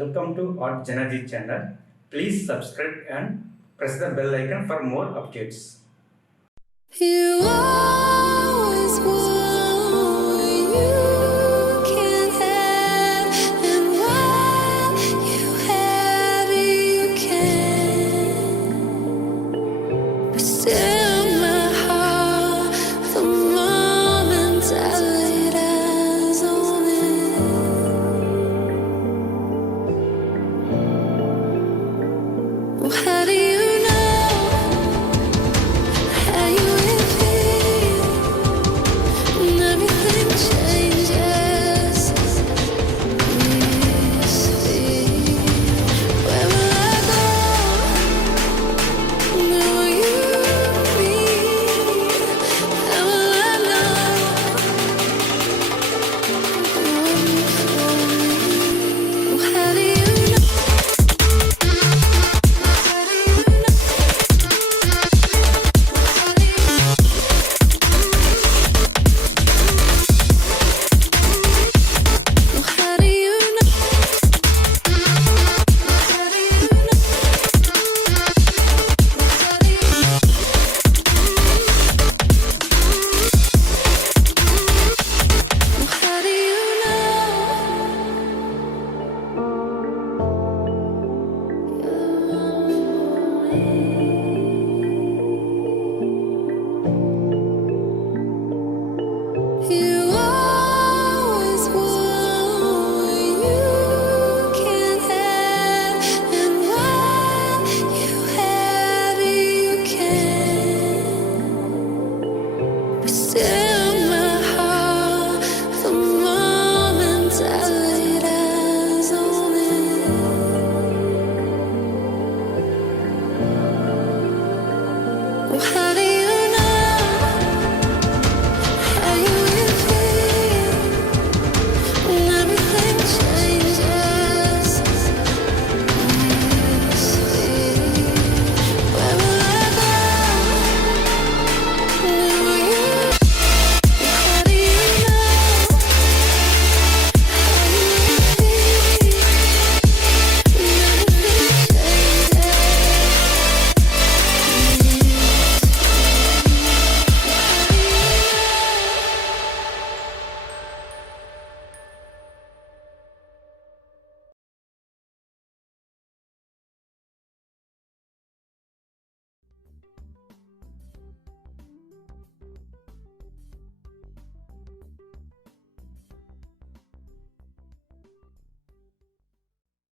Welcome to ArtJanag channel. Please subscribe and press the bell icon for more updates. You always want what you can't have, and while you have it, you can. But still, my heart, the moment I laid eyes on it. Well, how do you know how you will feel when everything changes? This fear, where will I go? Where will you be? How will I know one for me? How do you know? How do you know? How do you know? You always want what you can't have, and while you have it, you can. But still.